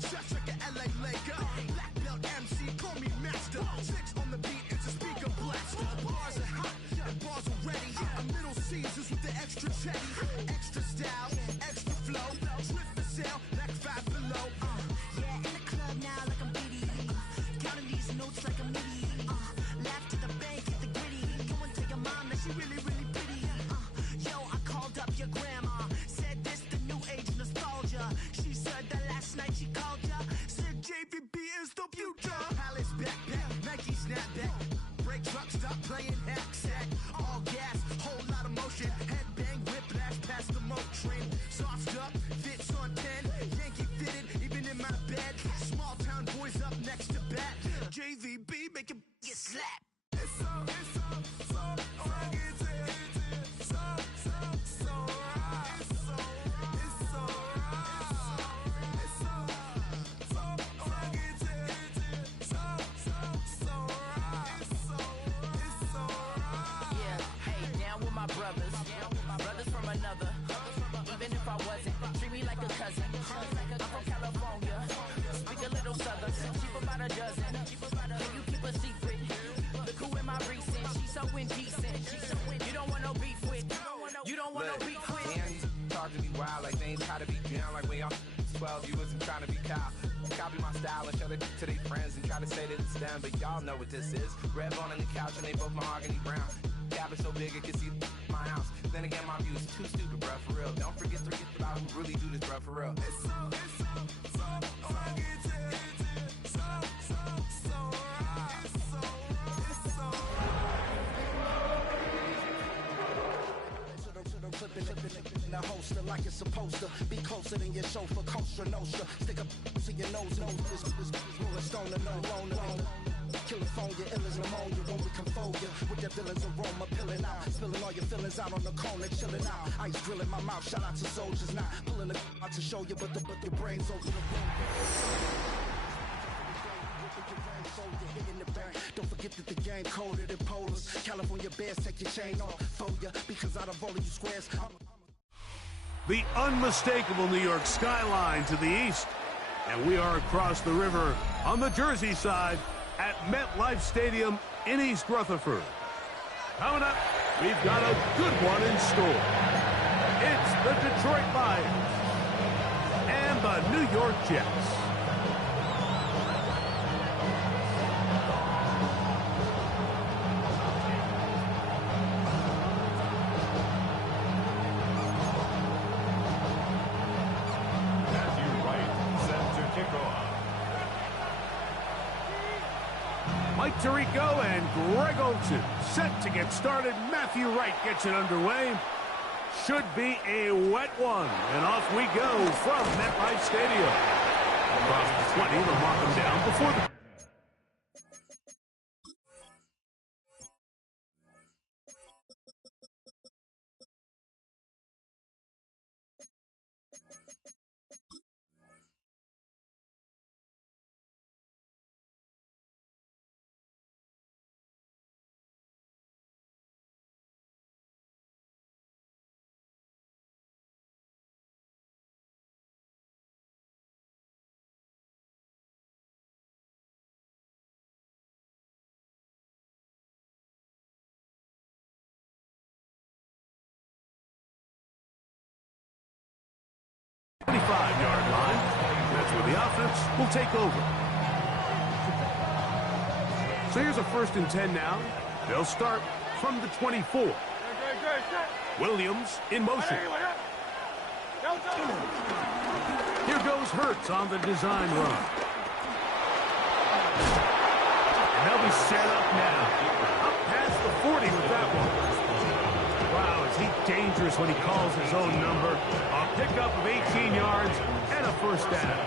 success like an LA Laker. Black belt MC, call me master. 6 on the beat, it's a speaker blaster. Bars are hot and bars are ready. A Middle Caesars with the extra chetty. Extra style, extra flow. Drift for sale, like 5 below. Yeah, in the club now like I'm Diddy. Counting these notes like a MIDI. Laugh to the bank, hit the gritty. Go and tell your mom that she really, really pretty. Yo, I called up your grandma. Said this the new age nostalgia. She said that last night she called ya. Said JVB is the future. Palace backpack, Nike snapback. Break truck, stop playing hack sack. All gas, whole lot of motion. Headbang, whiplash, past the moat train. Sauced up, fits on 10. Yankee fitted, even in my bed. Small town boys up next to bat. JVB, make it get slapped. It's so rugged, so right. It's so right. It's so rugged, so right. It's so right. Yeah, hey, down with my brothers. Brothers from another. Even if I wasn't, treat me like a cousin. I'm from California. Speak a little southern. Cheap about a dozen. Can you keep a secret? Look who in my recent. She's so indecent. You don't want no beef with. You don't want no beef with. Damn, these talk to be wild like they ain't try to be down like way off 12. You wasn't trying to be Kyle. Copy my style and show it to their friends and try to say that it's them, but y'all know what this is. Red bone on the couch and they both mahogany brown. Gab is so big it can see my house. Then again, my view is too stupid, bruh, for real. Don't forget about who really do this, bruh, for real. It's so rugged, so right. It's so in the holster like it's supposed to be closer than your chauffeur, Costa Nostra. Stick up to your nose, this rolling stone and no loner. California, ill as pneumonia when we confold you with the villain's aroma, pilling out, spilling all your feelings out on the corner, chilling out. Ice grilling my mouth, shout out to soldiers, not pulling the out to show you, but your brain's over the Don't forget that the game coded in polars. California bears take your chain off for ya, because out of all of you squares, The unmistakable New York skyline to the east, and we are across the river on the Jersey side at MetLife Stadium in East Rutherford. Coming up, we've got a good one in store. It's the Detroit Lions and the New York Jets. Mike Tirico and Greg Olson set to get started. Matthew Wright gets it underway. Should be a wet one. And off we go from MetLife Stadium. Across the 20, they'll mark them down before the... Yard line. That's where the offense will take over. So here's a 1st and 10 now. They'll start from the 24. Williams in motion. Here goes Hurts on the design run. And they'll be set up now. Up past the 40 with that one. Wow, is he dangerous when he calls his own number. A pickup of 18 yards and a 1st down.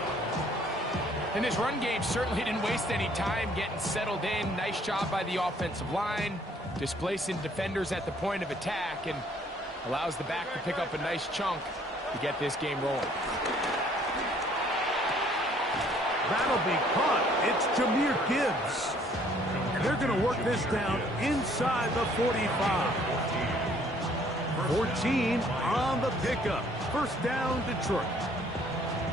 And this run game certainly didn't waste any time getting settled in. Nice job by the offensive line, displacing defenders at the point of attack, and allows the back to pick up a nice chunk to get this game rolling. That'll be caught. It's Jahmyr Gibbs. And they're going to work this down inside the 45. 14 on the pickup. 1st down, Detroit.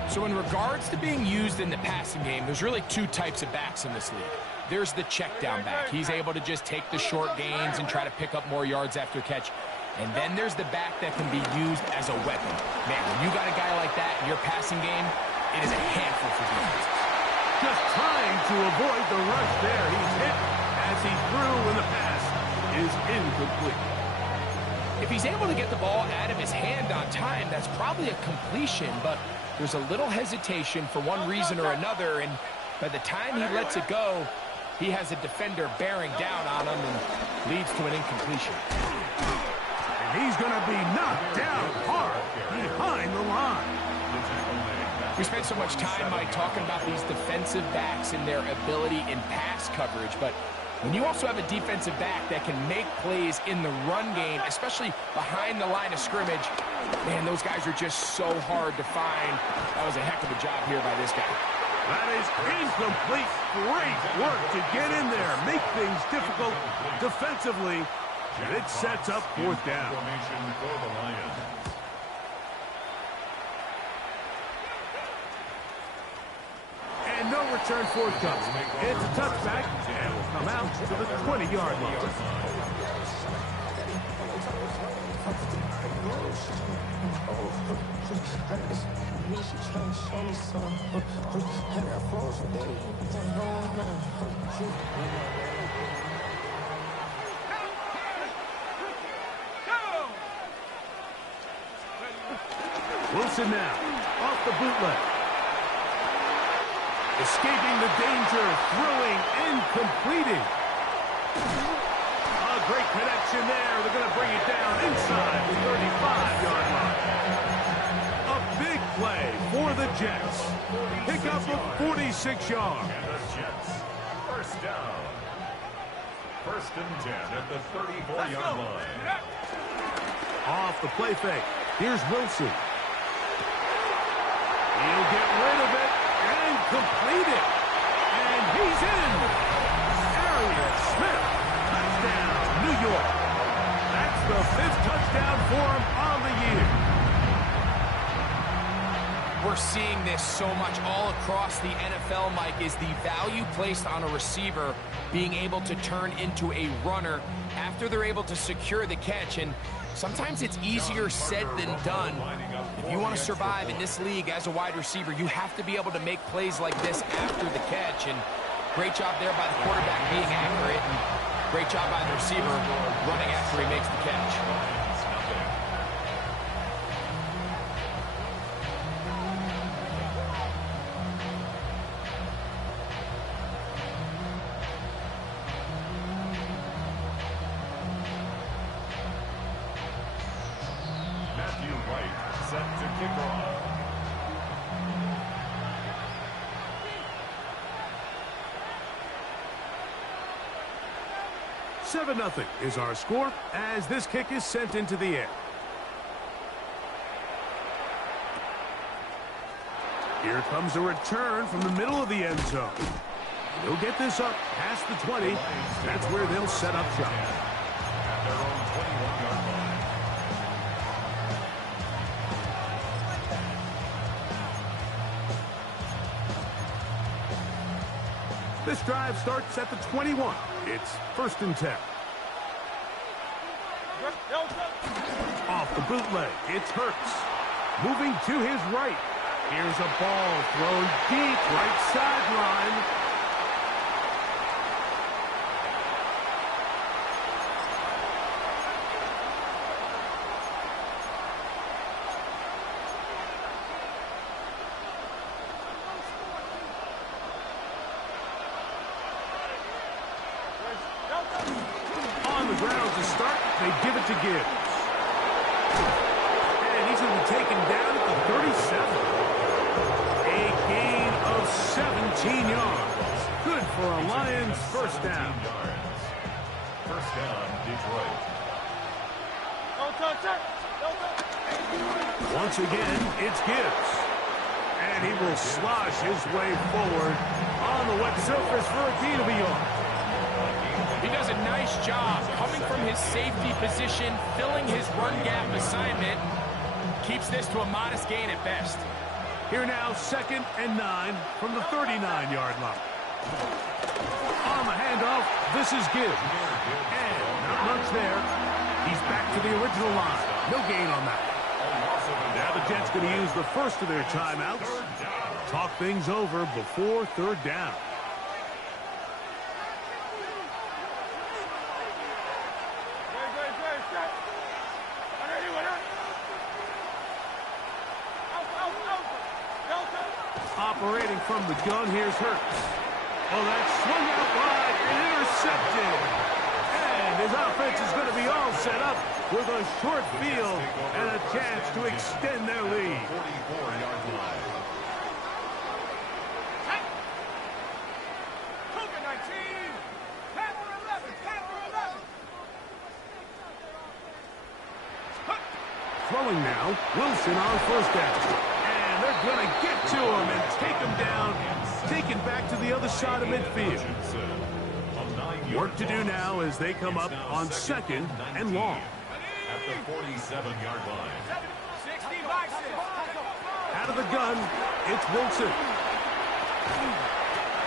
So in regards to being used in the passing game, there's really two types of backs in this league. There's the check down back. He's able to just take the short gains and try to pick up more yards after catch. And then there's the back that can be used as a weapon. Man, when you got a guy like that in your passing game, it is a handful for defenses. Just trying to avoid the rush there. He's hit as he threw when the pass is incomplete. If he's able to get the ball out of his hand on time, that's probably a completion, but there's a little hesitation for one reason or another, and by the time he lets it go, he has a defender bearing down on him and leads to an incompletion. And he's going to be knocked down hard behind the line. We spent so much time, Mike, talking about these defensive backs and their ability in pass coverage, but when you also have a defensive back that can make plays in the run game, especially behind the line of scrimmage, man, those guys are just so hard to find. That was a heck of a job here by this guy. That is incomplete. Great work to get in there, make things difficult defensively, and it sets up fourth down. And no return forthcoming. It's a touchback, and will come out to the 20-yard line. Wilson now, off the bootleg. Escaping the danger, throwing and completing. A great connection there. They're going to bring it down inside the 35-yard line. A big play for the Jets. Pick up of 46 yards. And the Jets, first down. First and 10 at the 34-yard line. Off the play fake. Here's Wilson. He'll get rid of it and complete it. And he's in. Arian Smith. Touchdown, New York. That's the 5th touchdown for him on the year. We're seeing this so much all across the NFL, Mike, is the value placed on a receiver being able to turn into a runner after they're able to secure the catch. And sometimes it's easier said than done. If you want to survive in this league as a wide receiver, you have to be able to make plays like this after the catch. And great job there by the quarterback being accurate, and great job by the receiver running after he makes the catch. Set to kick off. 7-0 is our score as this kick is sent into the air. Here comes a return from the middle of the end zone. He'll get this up past the 20. That's where they'll set up shop. At their own 21-yard line. This drive starts at the 21. It's 1st and 10. Off the bootleg, it's Hurts. Moving to his right. Here's a ball thrown deep right sideline. On the ground to start, they give it to Gibbs. And he's going to be taken down at the 37. A gain of 17 yards. Good for a Lions first down. First down, Detroit. Once again, it's Gibbs. And he will slosh his way forward on the wet surface for a gain of a yard. He does a nice job coming from his safety position, filling his run gap assignment. Keeps this to a modest gain at best. Here now, 2nd and 9 from the 39-yard line. On the handoff, this is Gibbs. And not much there. He's back to the original line. No gain on that. Now the Jets going to use the first of their timeouts. Talk things over before 3rd down. Operating from the gun, here's Hurts. Oh, that swung out wide and intercepted. And his offense is going to be all set up with a short field and a chance to extend their lead. 44-yard line. Throwing now, Wilson on 1st down. And they're going to get to him and take him down, taken back to the other side of midfield. Work to do now as they come up on 2nd and long. At the 47-yard line. Out of the gun, it's Wilson.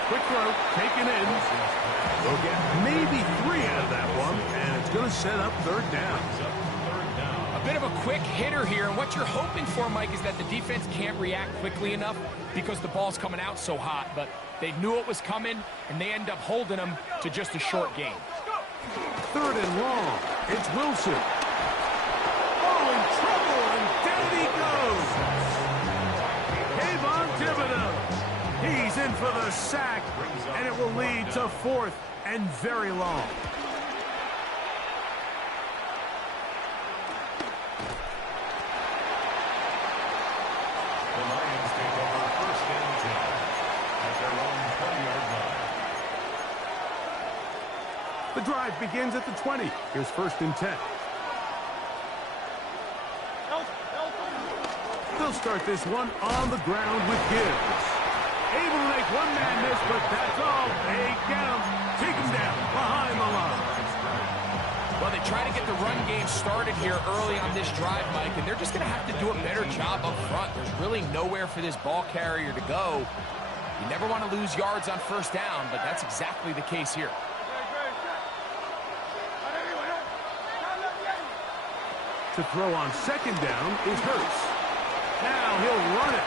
Quick throw, taken in. They'll get maybe 3 out of that one, and it's going to set up 3rd down. A bit of a quick hitter here, and what you're hoping for, Mike, is that the defense can't react quickly enough because the ball's coming out so hot, but they knew it was coming, and they end up holding them to just a short gain. 3rd and long, it's Wilson. Oh, in trouble, and down he goes. Kayvon Thibodeau. He's in for the sack, and it will lead to 4th and very long. The drive begins at the 20. Here's 1st and 10. They'll start this one on the ground with Gibbs. Able to make one man miss, but that's all. They get him. Take him down behind the line. Well, they try to get the run game started here early on this drive, Mike, and they're just going to have to do a better job up front. There's really nowhere for this ball carrier to go. You never want to lose yards on 1st down, but that's exactly the case here. To throw on 2nd down is Hurts. Now he'll run it.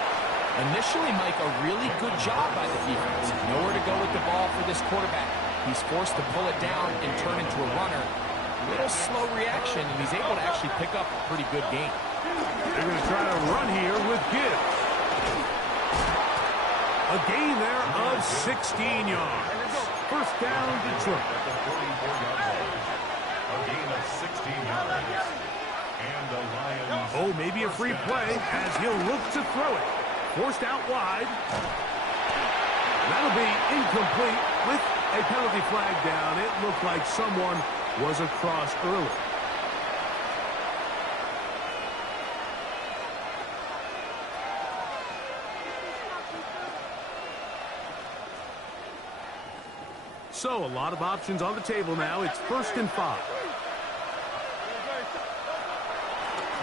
Initially, Mike, a really good job by the defense. Nowhere to go with the ball for this quarterback. He's forced to pull it down and turn into a runner. A little slow reaction, and he's able to actually pick up a pretty good gain. They're going to try to run here with Gibbs. A gain there of 16 yards. 1st down, Detroit. At the 44-yard line. A gain of 16 yards. And the Lions. Oh, maybe a free play as he'll look to throw it. Forced out wide. That'll be incomplete with a penalty flag down. It looked like someone was across early. So a lot of options on the table now. It's 1st and 5.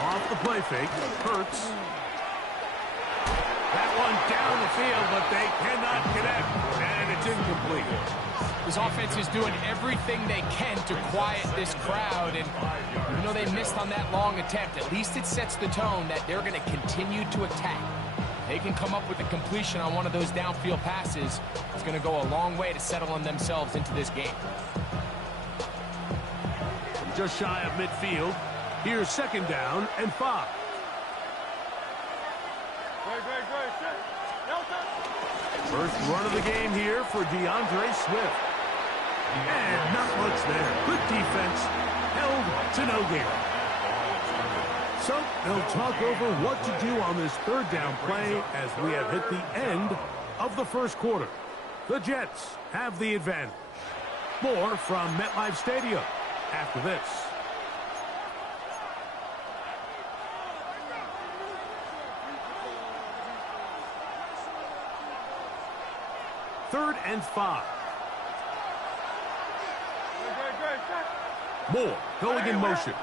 Off the play fake, Hurts. That one down the field, but they cannot connect, and it's incomplete. This offense is doing everything they can to quiet this crowd, and even though they missed on that long attempt, at least it sets the tone that they're going to continue to attack. They can come up with a completion on one of those downfield passes. It's going to go a long way to settling themselves into this game. Just shy of midfield. Here's 2nd down and 5. First run of the game here for DeAndre Swift. And not much there. Good defense. Held to no gain. So they'll talk over what to do on this 3rd down play as we have hit the end of the 1st quarter. The Jets have the advantage. More from MetLife Stadium after this. Third and 5. Moore going in motion.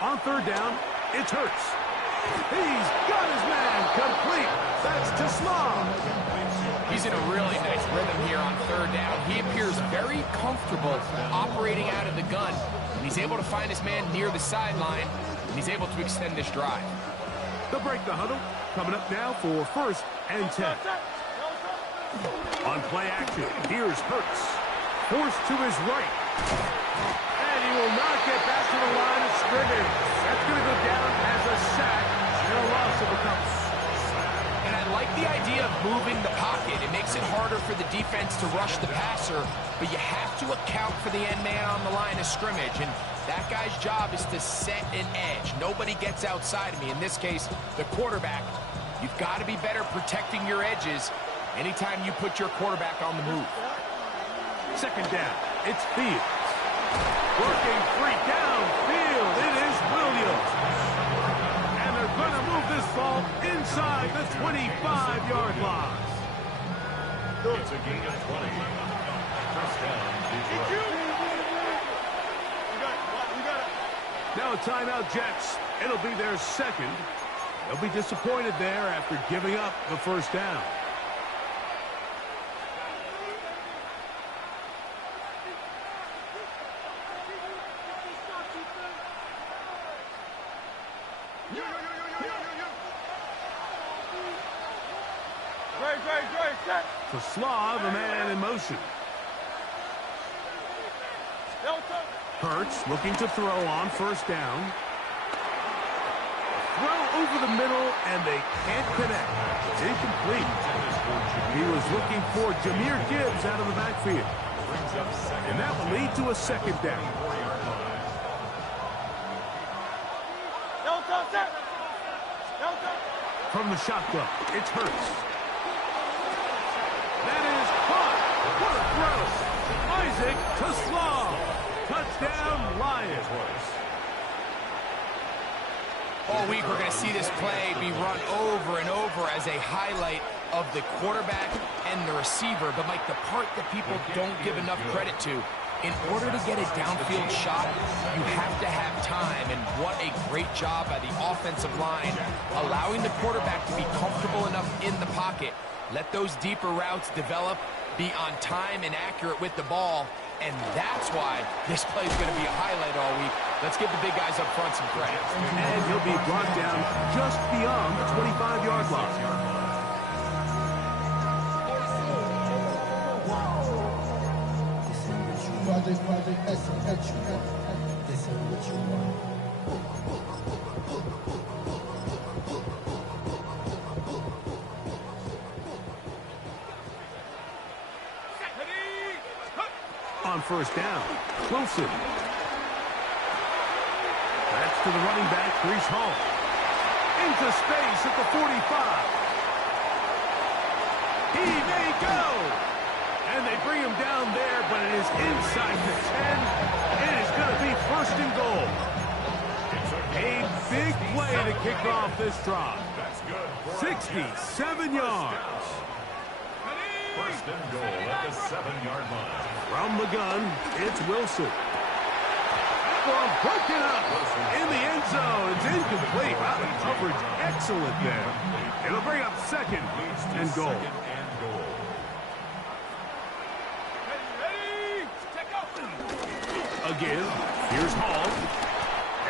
On 3rd down, it's Hurts. He's got his man complete. That's Tesla. He's in a really nice rhythm here on third down. He appears very comfortable operating out of the gun. And he's able to find his man near the sideline, and he's able to extend this drive. They'll break the huddle. Coming up now for 1st and 10. On play action, here's Hurts. Forced to his right. And he will not get back to the line of scrimmage. That's going to go down as a sack and a loss of a couple. And I like the idea of moving the pocket. It makes it harder for the defense to rush the passer, but you have to account for the end man on the line of scrimmage. And that guy's job is to set an edge. Nobody gets outside of me. In this case, the quarterback. You've got to be better protecting your edges anytime you put your quarterback on the move. Second down, it's Fields. Working free downfield, it is Williams. And they're going to move this ball inside the 25-yard line. It's a gain of 20. First down, Detroit. Now a timeout, Jets. It'll be their second. They'll be disappointed there after giving up the first down. To Slav, a man in motion. Hurts looking to throw on first down. Throw over the middle, and they can't connect. It's incomplete. He was looking for Jahmyr Gibbs out of the backfield. And that will lead to a second down. From the shotgun, it's Hurts. That is caught. What a throw. Isaac to Slav. Touchdown, Lions. All week we're going to see this play be run over and over as a highlight of the quarterback and the receiver. But, Mike, the part that people don't give enough credit to, in order to get a downfield shot, you have to have time. And what a great job by the offensive line, allowing the quarterback to be comfortable enough in the pocket. Let those deeper routes develop, be on time and accurate with the ball. And that's why this play is going to be a highlight all week. Let's give the big guys up front some credit. And he'll be brought down just beyond the 25-yard line. Project SMH. This is what you want. On first down, Wilson. That's to the running back, Breece Hall. Into space at the 45. He may go. And they bring him down there, but it is inside the 10. It is going to be first and goal. A big play to kick off this drive. 67 yards. First and goal at the 7-yard line. From the gun, it's Wilson. That ball broken up in the end zone. It's incomplete. Wow, the coverage excellent there. It'll bring up second and goal. Again, here's Hall.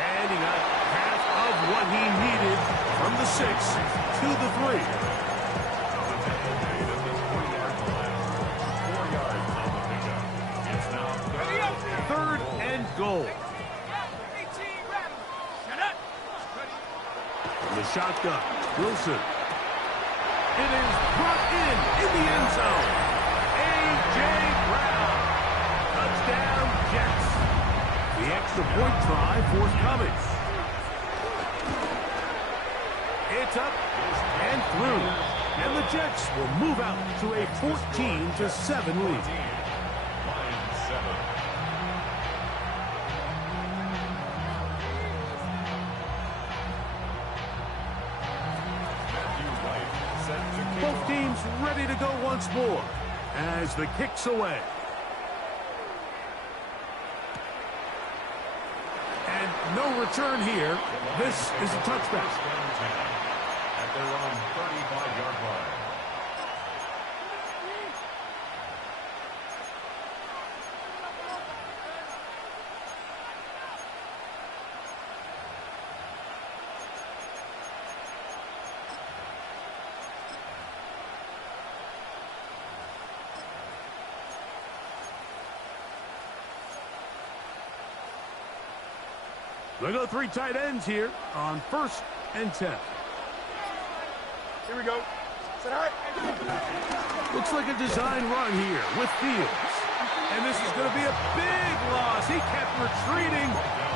And he got half of what he needed from the 6 to the 3. Third and goal. From the shotgun, Wilson. It is brought in the end zone. A.J. Brown. Touchdown, Jets. The extra point try forthcoming. It's up and through. And the Jets will move out to a 14-7 lead. Lions 7. Both teams ready to go once more as the kick's away. And no return here. This is a touchback. At their own 35-yard line. They go 3 tight ends here on 1st and 10. Here we go. Looks like a design run here with Fields. And this is going to be a big loss. He kept retreating,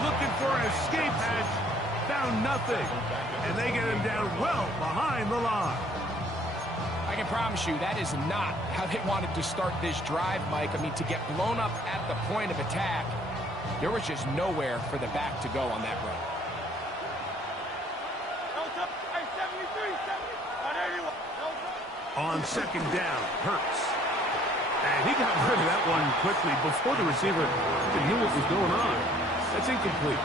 looking for an escape hatch, found nothing. And they get him down well behind the line. I can promise you that is not how they wanted to start this drive, Mike. I mean, to get blown up at the point of attack, there was just nowhere for the back to go on that run. On 2nd down, Hurts. And he got rid of that one quickly before the receiver even knew what was going on. That's incomplete.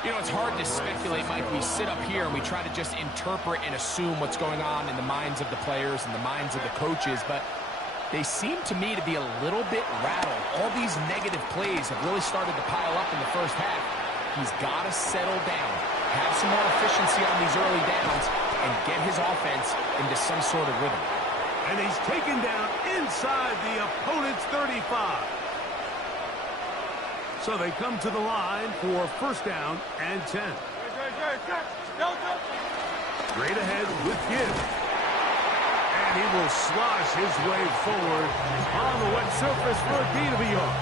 You know, it's hard to speculate, Mike. We sit up here and we try to just interpret and assume what's going on in the minds of the players and the minds of the coaches, but they seem to me to be a little bit rattled. All these negative plays have really started to pile up in the first half. He's got to settle down, have some more efficiency on these early downs, and get his offense into some sort of rhythm. And he's taken down inside the opponent's 35. So they come to the line for 1st down and 10. Straight ahead with Gibbs. And he will slosh his way forward on the wet surface for a gain of a yard.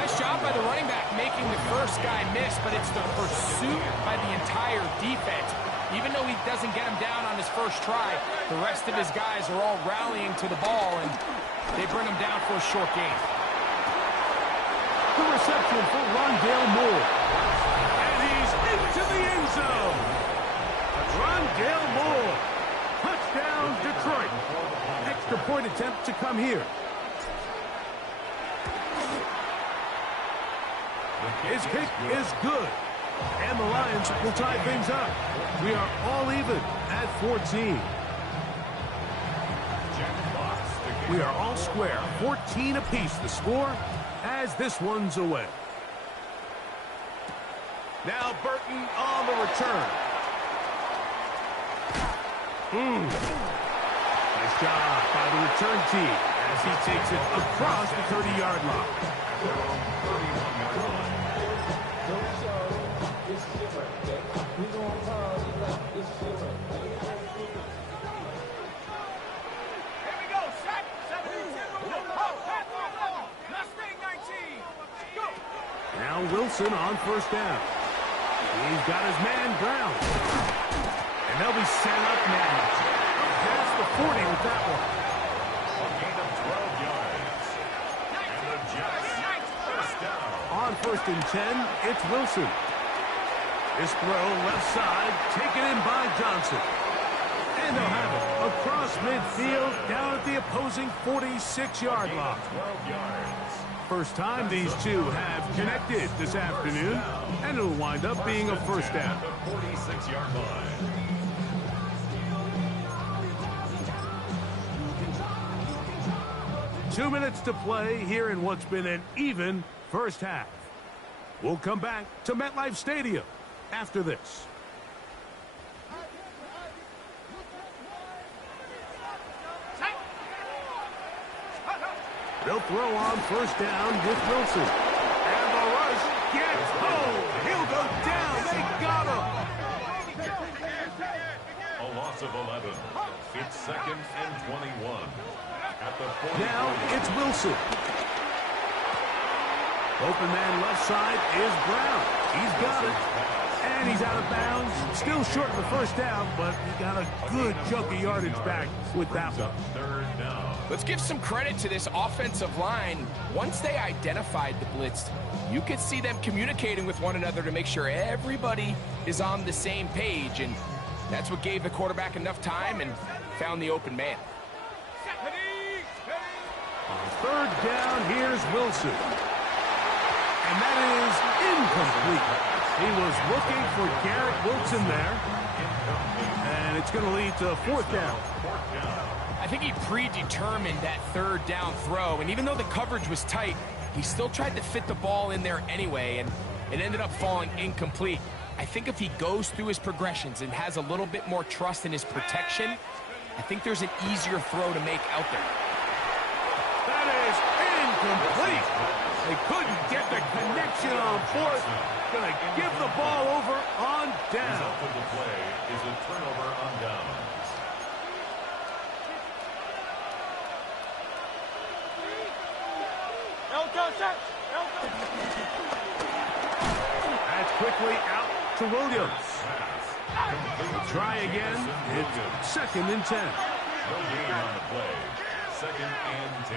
Nice job by the running back making the first guy miss, but it's the pursuit by the entire defense. Even though he doesn't get him down on his first try, the rest of his guys are all rallying to the ball, and they bring him down for a short gain. The reception for Rondale Moore. And he's into the end zone. Rondale Moore. Touchdown, Detroit. Extra point attempt to come here. His kick is good. And the Lions will tie things up. We are all even at 14. We are all square. 14 apiece the score as this one's away. Now Burton on the return. Nice job by the return team as he takes it across the 30-yard line. Now Wilson on 1st down. He's got his man Brown. And they'll be set up now. Up past the 40 with that one. A gain of 12 yards. And the Jets, 1st down. On 1st and 10, it's Wilson. This throw left side, taken in by Johnson. And they'll have it across midfield down at the opposing 46-yard line. 12 yards. First time these two have connected this afternoon, and it'll wind up being a 1st down. The 46-yard line. Two minutes to play here in what's been an even first half. We'll come back to MetLife Stadium after this. They'll throw on 1st down with Wilson. And the rush gets home. He'll go down. They got him. A loss of 11. It's 2nd and 21. At the 40. Now it's Wilson. Open man left side is Brown. He's got it. And he's out of bounds. Still short of the 1st down, but he got a good chunk of yardage back with that one. 3rd down. Let's give some credit to this offensive line. Once they identified the blitz, you could see them communicating with one another to make sure everybody is on the same page, and that's what gave the quarterback enough time and found the open man. On 3rd down, here's Wilson. And that is incomplete. He was looking for Garrett Wilson there. And it's going to lead to 4th down. I think he predetermined that 3rd down throw, and even though the coverage was tight, he still tried to fit the ball in there anyway, and it ended up falling incomplete. I think if he goes through his progressions and has a little bit more trust in his protection, I think there's an easier throw to make out there. That is incomplete. They couldn't get the connection on 4th. Going to give the ball over on down. Result of the play is a turnover on downs. That's quickly out to Williams. Try again. It's 2nd and 10. No gain on the play. 2nd and 10.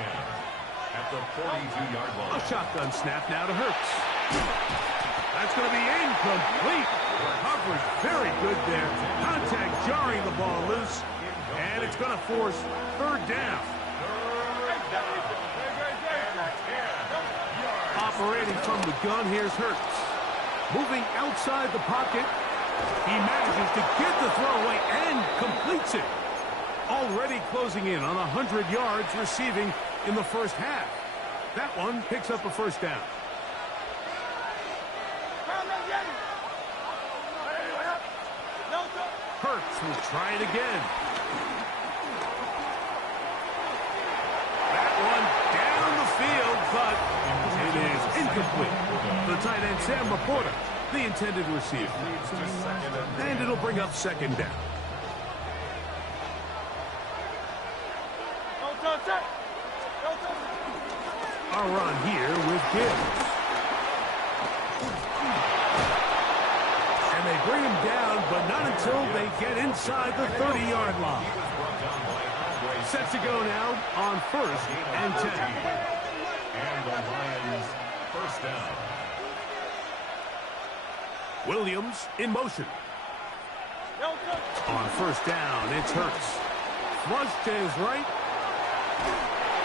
At the 42-yard line. A shotgun snap now to Hurts. That's going to be incomplete. Coverage very good there. Contact jarring the ball loose. And it's going to force 3rd down. Operating from the gun, here's Hurts. Moving outside the pocket. He manages to get the throw away and completes it. Already closing in on 100 yards receiving in the first half. That one picks up a 1st down. Hurts will try it again. That one down the field, but it is incomplete. The tight end, Sam Laporta, the intended receiver. And it'll bring up 2nd down. A run here with Gibbs. And they bring him down, but not until they get inside the 30-yard line. Set to go now on 1st and 10. And the Lions 1st down. Williams in motion. On 1st down, it's Hurts. Flush to his right.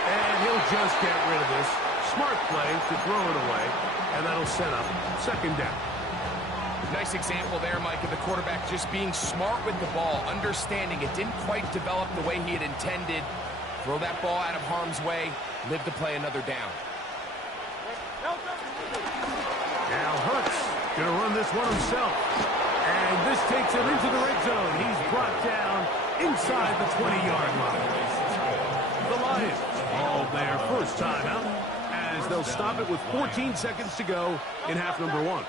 And he'll just get rid of this. Smart play to throw it away. And that'll set up 2nd down. Nice example there, Mike, of the quarterback just being smart with the ball, understanding it didn't quite develop the way he had intended. Throw that ball out of harm's way, live to play another down. Now Hurts going to run this one himself. And this takes him into the red zone. He's brought down inside the 20-yard line. The Lions all their first time out as they'll stop it with 14 seconds to go in half number 1.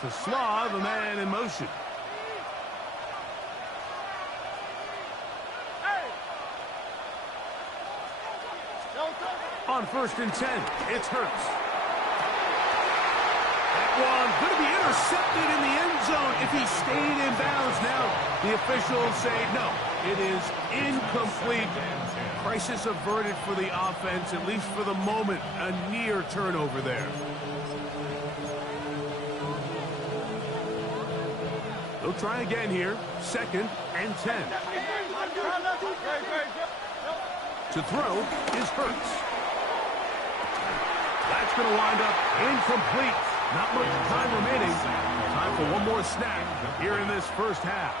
To Slav, a man in motion. On 1st and 10, it's Hurts. That one going to be intercepted in the end zone if he stayed in bounds. Now the officials say no, it is incomplete. Crisis averted for the offense, at least for the moment. A near turnover there. They'll try again here. 2nd and 10. To throw is Hurts. That's going to wind up incomplete. Not much time remaining. Time for one more snap here in this first half.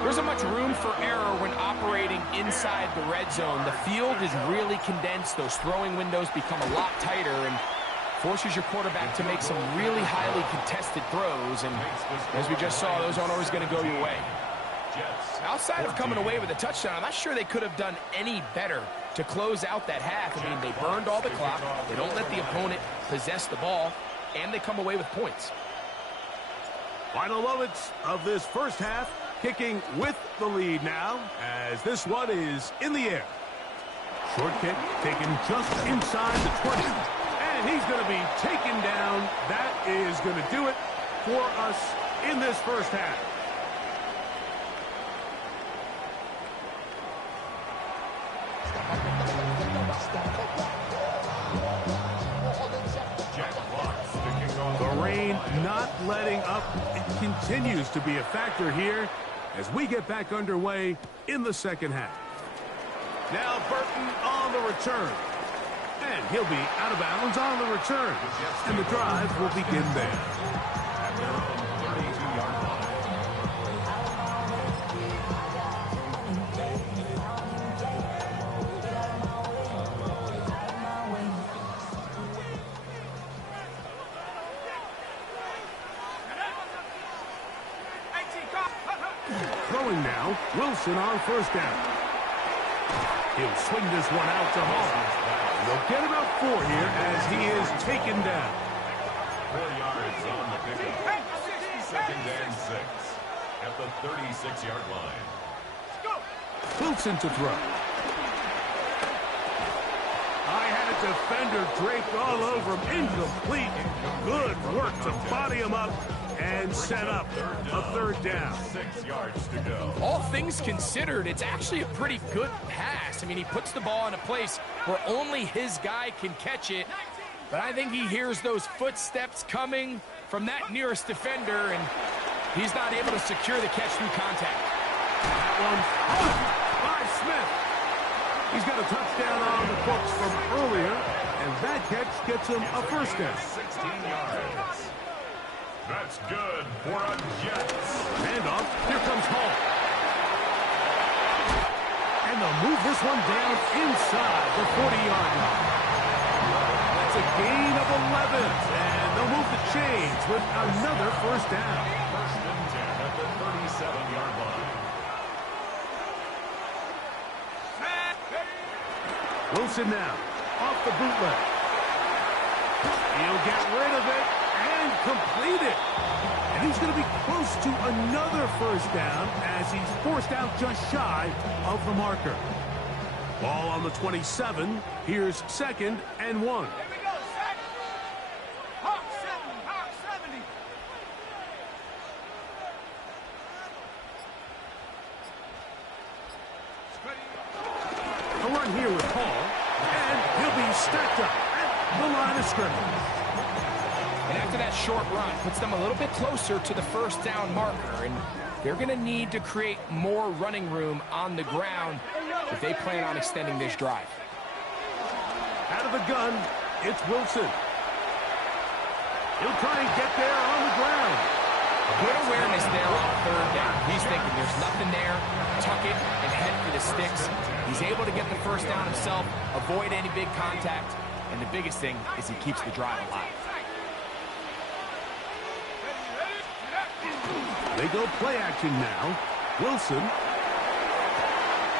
There isn't much room for error when operating inside the red zone. The field is really condensed. Those throwing windows become a lot tighter and forces your quarterback to make some really highly contested throws. And as we just saw, those aren't always going to go your way. Outside of coming away with a touchdown, I'm not sure they could have done any better to close out that half. I mean, they burned all the clock. They don't let the opponent possess the ball, and they come away with points. Final moments of this first half, kicking with the lead now, as this one is in the air. Short kick taken just inside the 20. And he's going to be taken down. That is going to do it for us in this first half. The rain not letting up. It continues to be a factor here as we get back underway in the second half. Now Burton on the return. And he'll be out of bounds on the return. And the drive will begin there. At their own 32-yard line. Throwing now, Wilson on first down. He'll swing this one out to Hall. They'll get about 4 here as he is taken down. 4 yards on the pickup. 2nd and 6 at the 36-yard line. Wilson to throw. I had a defender draped all over him. Incomplete. Good work to body him up and set up a 3rd down. 6 yards to go. All things considered, it's actually a pretty good pass. I mean, he puts the ball in a place where only his guy can catch it. But I think he hears those footsteps coming from that nearest defender, and he's not able to secure the catch through contact. That one by Smith. He's got a touchdown on the books from earlier, and that catch gets him a 1st down. 16 yards. That's good for a Jets. Handoff. Here comes Hall. And they'll move this one down inside the 40-yard line. That's a gain of 11. And they'll move the chains with another 1st down. 1st and 10 at the 37-yard line. Wilson now off the bootleg. He'll get rid of it and complete it. And he's going to be close to another 1st down as he's forced out just shy of the marker. Ball on the 27. Here's 2nd and 1. Here we go, set. Hawk 70. A run here with Hall, and he'll be stacked up at the line of scrimmage. And after that short run, puts them a little bit closer to the 1st down marker, and they're going to need to create more running room on the ground if they plan on extending this drive. Out of the gun, it's Wilson. He'll try and get there on the ground. Good awareness there on 3rd down. He's thinking there's nothing there, tuck it, and head for the sticks. He's able to get the 1st down himself, avoid any big contact, and the biggest thing is he keeps the drive alive. They go play action now. Wilson.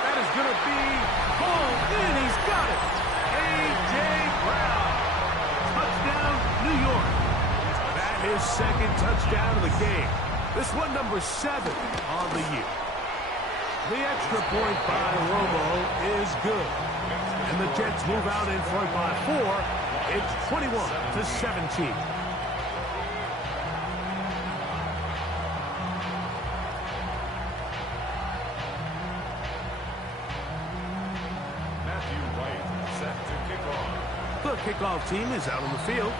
That is going to be hauled in. He's got it. A.J. Brown. Touchdown, New York. That is 2nd touchdown of the game. This one number 7 on the year. The extra point by Romo is good. And the Jets move out in front by 4. It's 21-17. The kickoff team is out on the field,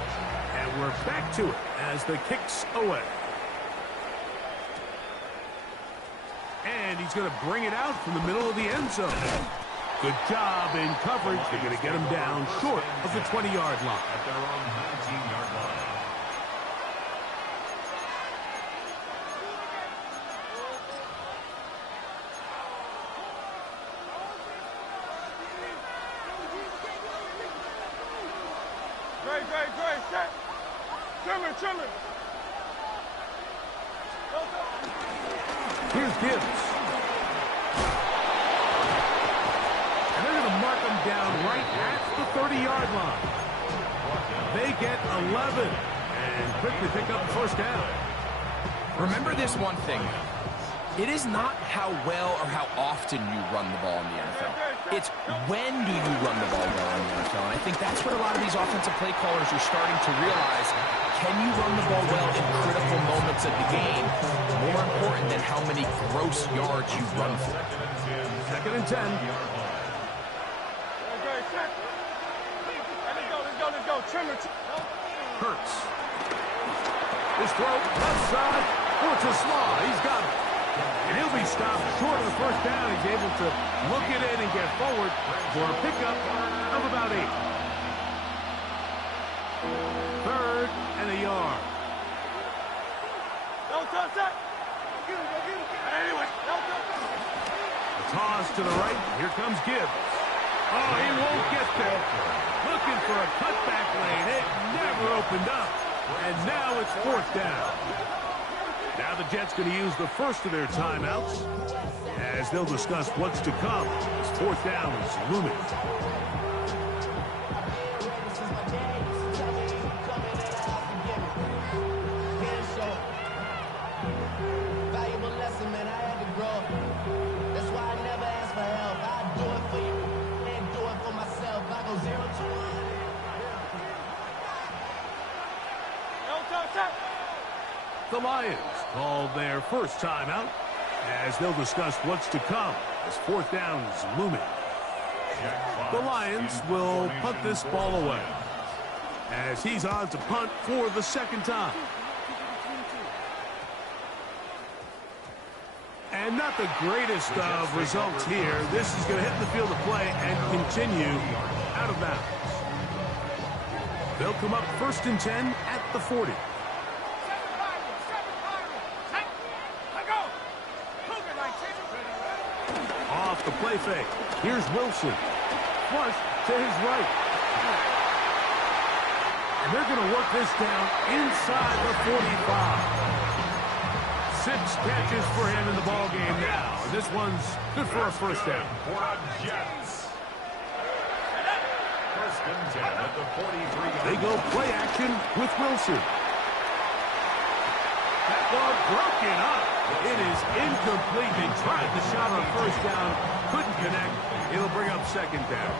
and we're back to it as the kick's away. And he's going to bring it out from the middle of the end zone. Good job in coverage. They're going to get him down short of the 20-yard line. At their own 19-yard line. Great, set. Chillin'. Here's Gibbs. And they're going to mark him down right at the 30-yard line. They get 11 and quickly pick up the 1st down. Remember this one thing. It is not how well or how often you run the ball in the NFL. It's when do you run the ball well in the NFL. And I think that's what a lot of these offensive play callers are starting to realize. Can you run the ball well in critical moments of the game? More important than how many gross yards you run for. 2nd and 10. Let's go. Hurts. His throw, left side, Fortunato. He's got it. And he'll be stopped short of the first down. He's able to look it in and get forward for a pickup of about 8. 3rd and a yard. The toss to the right. Here comes Gibbs. Oh, he won't get there. Looking for a cutback lane. It never opened up. And now it's 4th down. Now the Jets going to use the first of their timeouts as they'll discuss what's to come. As 4th down is looming. Valuable lesson, man. I had to grow. That's why I never ask for help. I do it for you and do it for myself. I go 0 to 1. The Lions call their first timeout as they'll discuss what's to come as 4th down is looming. The Lions will punt this ball away as he's on to punt for the 2nd time. And not the greatest of results here. This is going to hit the field of play and continue out of bounds. They'll come up 1st and 10 at the 40. Off the play fake. Here's Wilson. Flush to his right. And they're going to work this down inside the 45. 6 catches for him in the ball game now. This one's good for a first down. For the Jets. 1st and 10 at the 43. They go play action with Wilson. That ball broken up. It is incomplete. They tried the shot on first down. Couldn't connect. It'll bring up 2nd down.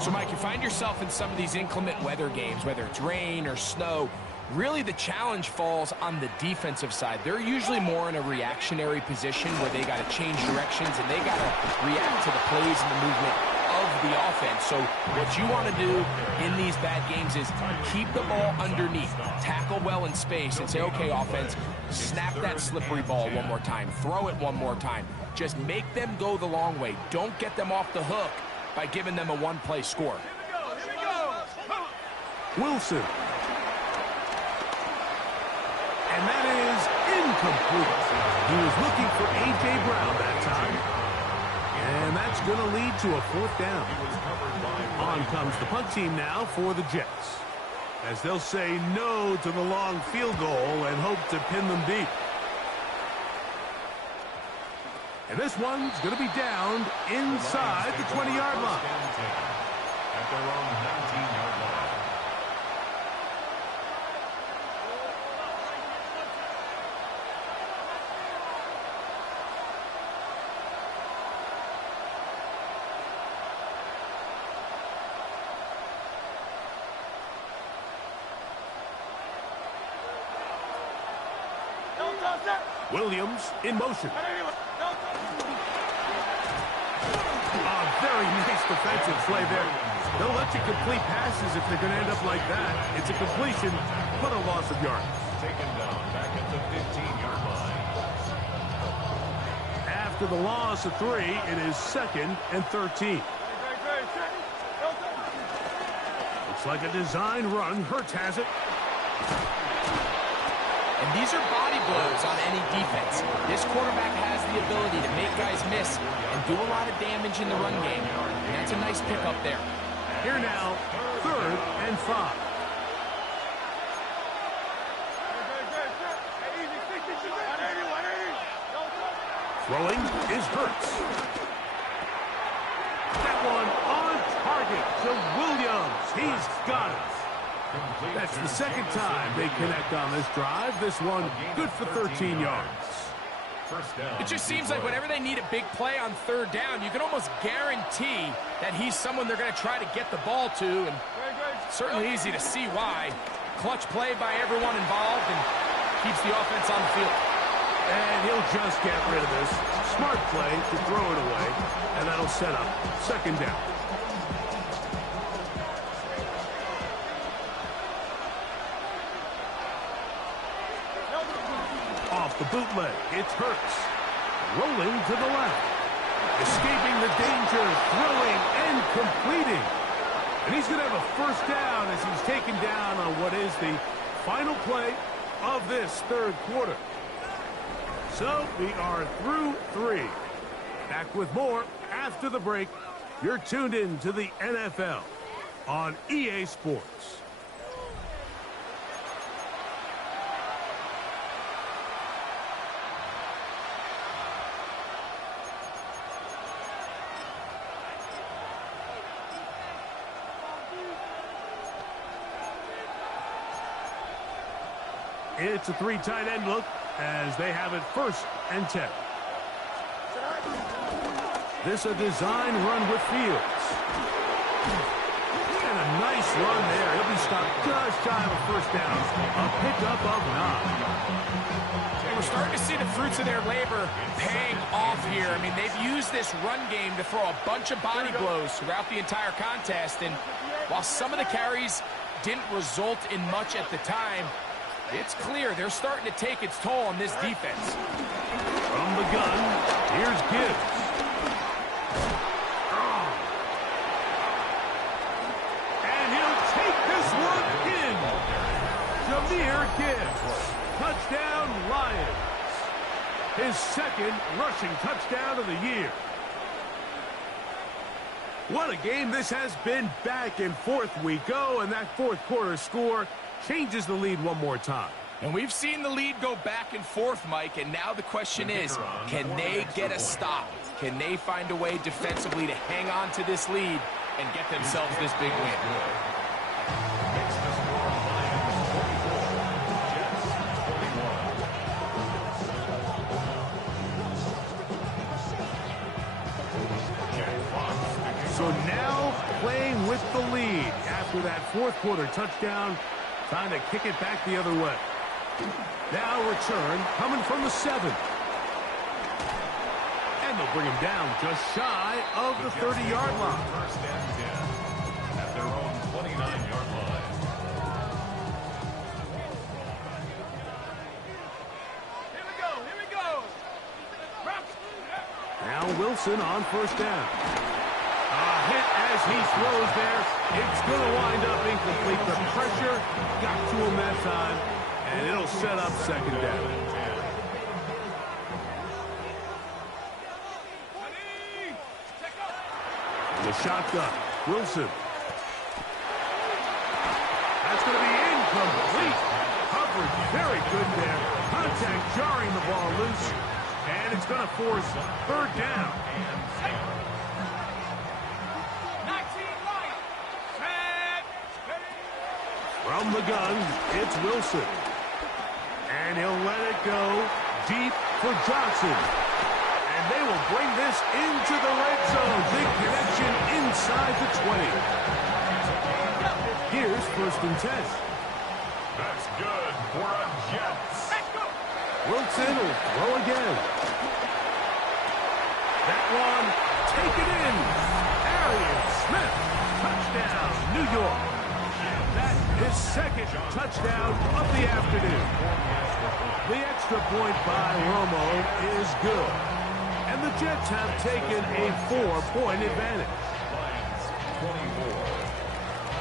So, Mike, you find yourself in some of these inclement weather games, whether it's rain or snow. Really, the challenge falls on the defensive side. They're usually more in a reactionary position where they got to change directions and they got to react to the plays and the movement of the offense. So what you want to do in these bad games is keep the ball underneath, tackle well in space, and say, okay, offense, snap that slippery ball one more time, throw it one more time. Just make them go the long way. Don't get them off the hook by giving them a one-play score. Wilson. And that is incomplete. He was looking for A.J. Brown that time. And that's going to lead to a 4th down. On comes the punt team now for the Jets, as they'll say no to the long field goal and hope to pin them deep. And this one's going to be downed inside the 20-yard line. At their own 19-yard line. Williams in motion. A very nice defensive play there. They'll let you complete passes if they're going to end up like that. It's a completion, but a loss of yards. Taken down back at the 15-yard line. After the loss of 3, it is 2nd and 13. Looks like a design run. Hurts has it. And these are body blows on any defense. This quarterback has the ability to make guys miss and do a lot of damage in the run game. And that's a nice pickup there. Here now, 3rd and 5. Throwing is Hurts. That one on target to Williams. He's got it. That's the 2nd time they connect on this drive. This one good for 13 yards. It just seems like whenever they need a big play on 3rd down, you can almost guarantee that he's someone they're going to try to get the ball to, and certainly easy to see why. Clutch play by everyone involved and keeps the offense on the field. And he'll just get rid of this. Smart play to throw it away, and that'll set up 2nd down. off the bootleg. It's Hurts. Rolling to the left. Escaping the danger, throwing and completing. And he's going to have a first down as he's taken down on what is the final play of this third quarter. So we are through 3. Back with more after the break. You're tuned in to the NFL on EA Sports. It's a 3 tight end look as they have it 1st and 10. This a design run with Fields. And a nice run there. He'll be stopped just shy of a first down. A pickup of 9. And we're starting to see the fruits of their labor paying off here. I mean, they've used this run game to throw a bunch of body blows throughout the entire contest. And while some of the carries didn't result in much at the time, it's clear they're starting to take its toll on this defense. From the gun, here's Gibbs. And he'll take this one in. Jahmyr Gibbs. Touchdown, Lions. His 2nd rushing touchdown of the year. What a game this has been. Back and forth we go, and that 4th quarter score changes the lead one more time. And we've seen the lead go back and forth, Mike, and now the question is, can they get a stop? Can they find a way defensively to hang on to this lead and get themselves this big win? So now playing with the lead after that 4th quarter touchdown, trying to kick it back the other way. Now return coming from the 7. And they'll bring him down just shy of the 30-yard line. 1st and 10 at their own 29-yard line. Here we go. Now Wilson on 1st down. A hit as he throws there. It's going to wind up incomplete. The pressure got to him that time, and it'll set up 2nd down. The shotgun. Wilson. That's going to be incomplete. Coverage very good there. Contact jarring the ball loose, and it's going to force 3rd down. From the gun, it's Wilson. And he'll let it go deep for Johnson. And they will bring this into the red zone. Big connection inside the 20. Here's 1st and 10. That's good for a Jets. Wilson will throw again. That one taken in. Arian Smith. Touchdown, New York. That is 2nd touchdown of the afternoon. The extra point by Romo is good. And the Jets have taken a 4-point advantage. Lions 24.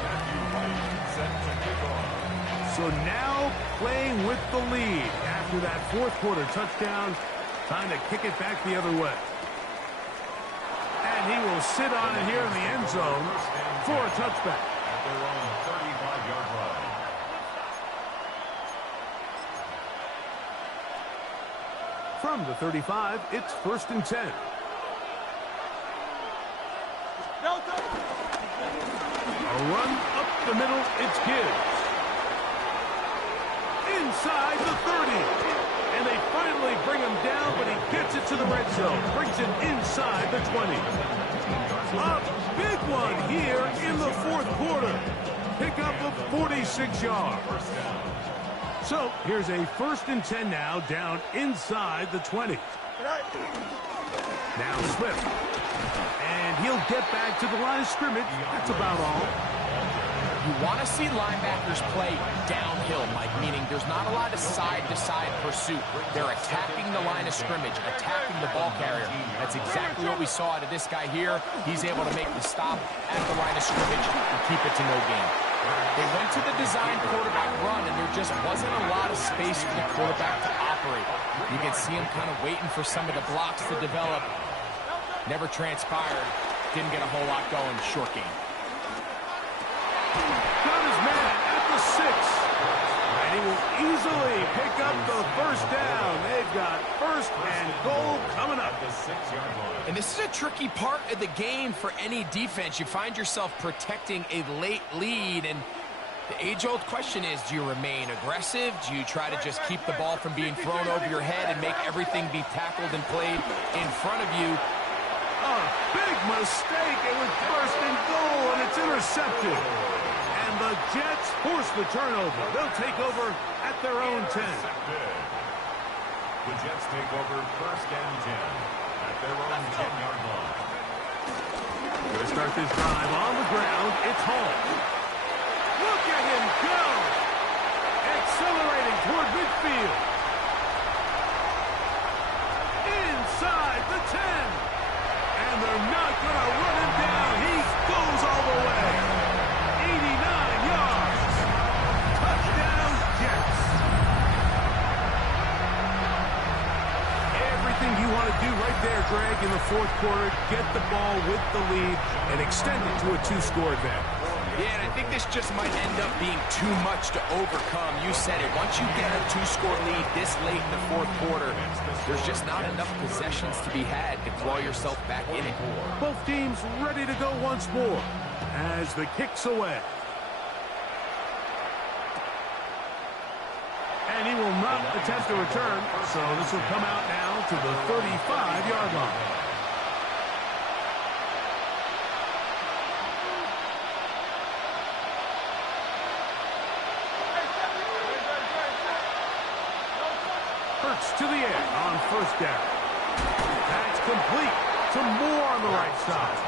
Matthew Ryan set to kick off. So now playing with the lead after that 4th quarter touchdown, trying to kick it back the other way. And he will sit on it here in the end zone for a touchback. At their own 35-yard line. From the 35, it's 1st and 10. A run up the middle, it's Gibbs. Inside the 30. And they finally bring him down, but he gets it to the red zone. Brings it inside the 20. A big one here in the 4th quarter. Pickup of 46 yards. So here's a 1st and 10 now, down inside the 20. Now Swift. And he'll get back to the line of scrimmage. That's about all. You want to see linebackers play downhill, Mike, meaning there's not a lot of side-to-side pursuit. They're attacking the line of scrimmage, attacking the ball carrier. That's exactly what we saw out of this guy here. He's able to make the stop at the line of scrimmage and keep it to no gain. They went to the design quarterback run, and there just wasn't a lot of space for the quarterback to operate. You can see him kind of waiting for some of the blocks to develop. Never transpired. Didn't get a whole lot going. Short game. Got his man at the 6. And he will easily pick up the first down. They've got first and goal coming up. The 6-yard line. And this is a tricky part of the game for any defense. You find yourself protecting a late lead, and the age-old question is, do you remain aggressive? Do you try to just keep the ball from being thrown over your head and make everything be tackled and played in front of you? A big mistake. It was first and goal, and it's intercepted. And the Jets force the turnover. They'll take over at their own 10. The Jets take over first and 10 at their own 10-yard line. Going to start this drive on the ground. It's Hall. Look at him go! Accelerating toward midfield. Inside the 10. And they're not going to run him down. He goes all the way. 89 yards. Touchdown, Jets. Everything you want to do right there, Greg, in the fourth quarter. Get the ball with the lead and extend it to a 2-score advantage. Yeah, and I think this just might end up being too much to overcome. You said it. Once you get a 2-score lead this late in the fourth quarter, there's just not enough possessions to be had to claw yourself back in it. Both teams ready to go once more as the kick's away. And he will not attempt to return, so this will come out now to the 35-yard line. To the air on first down. That's complete to Moore on the right side.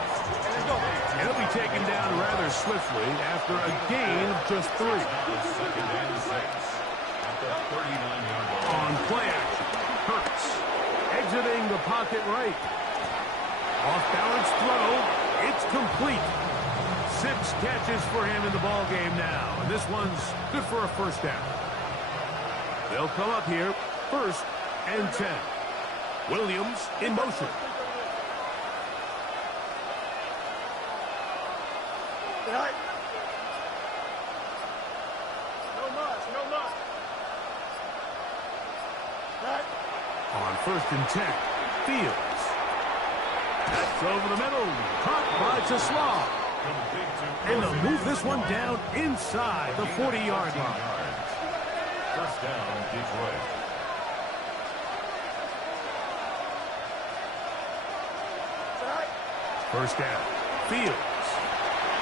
He'll be taken down rather swiftly after a gain of just 3. Second and 6 at the 39-yard line. On play action, Hurts exiting the pocket right. Off balance throw. It's complete. 6 catches for him in the ball game now, and this one's good for a first down. They'll come up here. First and 10. Williams in motion. On first and 10, Fields. That's over the middle. Caught by Taslaw. And they'll move this one down inside the 40-yard line. First down, Detroit. First down, Fields.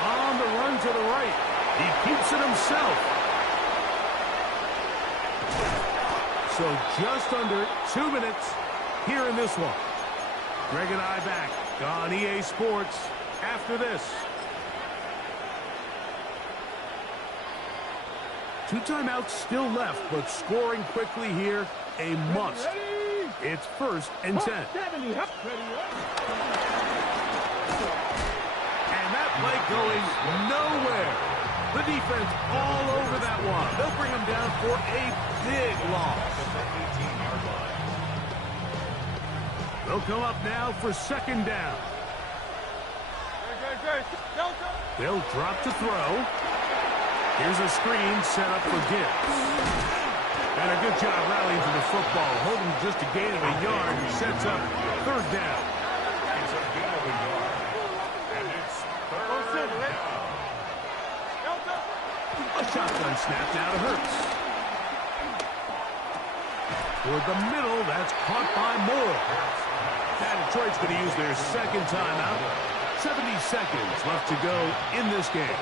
On the run to the right. He keeps it himself. So just under 2 minutes here in this one. Greg and I back on EA Sports after this. 2 timeouts still left, but scoring quickly here, a must. It's first and 10. Play going nowhere. The defense all over that one. They'll bring him down for a big loss. They'll come up now for second down. They'll drop to throw. Here's a screen set up for Gibbs. And a good job rallying to the football. Holding just a gain of a yard. Sets up third down. It's a gain of a yard. A shotgun snap now to Hurts. Toward the middle, that's caught by Moore. Now Detroit's going to use their second timeout. 70 seconds left to go in this game.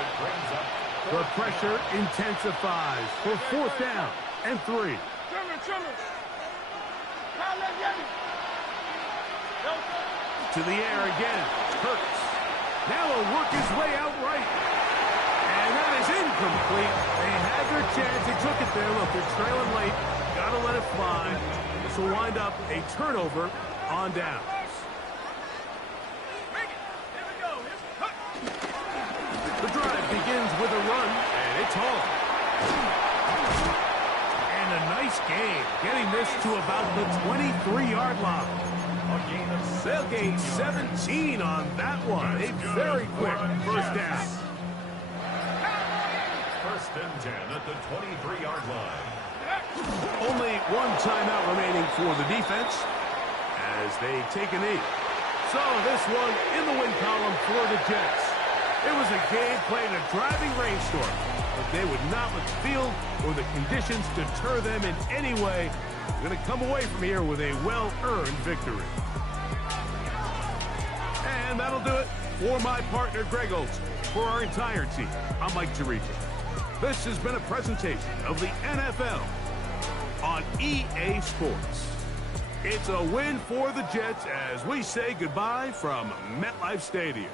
The pressure intensifies for fourth down and 3. To the air again. Hurts. Now he'll work his way out right. And And that is incomplete. They had their chance. They took it there. Look, they're trailing late. Got to let it fly. This will wind up a turnover on downs. The drive begins with a run, and it's home. And a nice game, getting this to about the 23-yard line. They'll gain 17 on that one. A very quick first down. First and 10 at the 23-yard line. Only one timeout remaining for the defense as they take a knee. So this one in the win column for the Jets. It was a game played in a driving rainstorm, but they would not let the field or the conditions deter them in any way. They're going to come away from here with a well-earned victory. And that'll do it for my partner, Greg Olson. For our entire team, I'm Mike Tirico. This has been a presentation of the NFL on EA Sports. It's a win for the Jets as we say goodbye from MetLife Stadium.